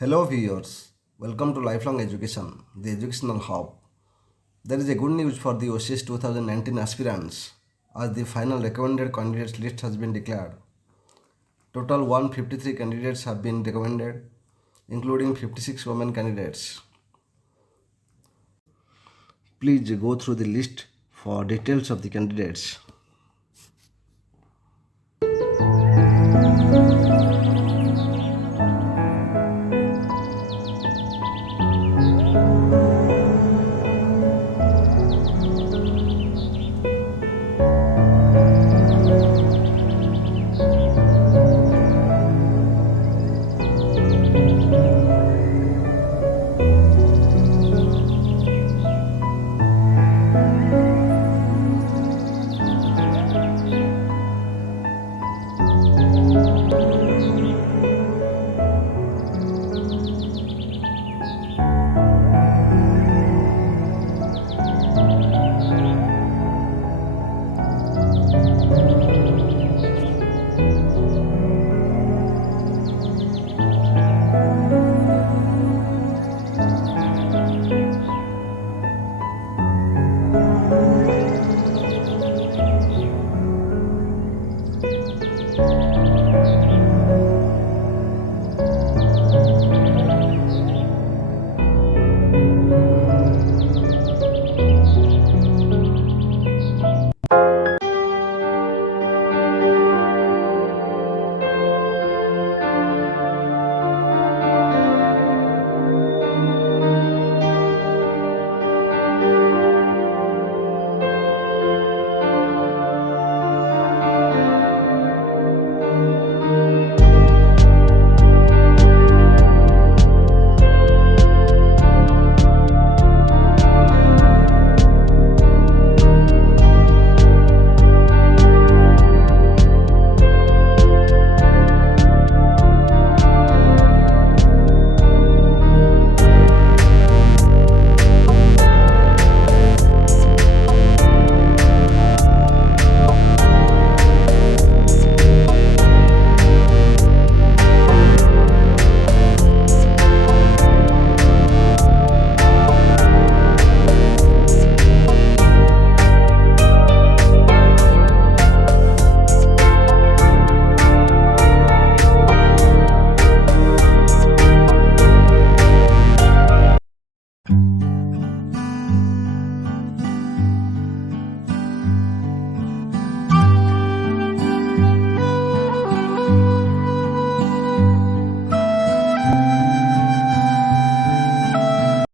Hello viewers, welcome to Lifelong Education, the educational hub. There is a good news for the OCS 2019 aspirants as the final recommended candidates list has been declared. Total 153 candidates have been recommended, including 56 women candidates. Please go through the list for details of the candidates.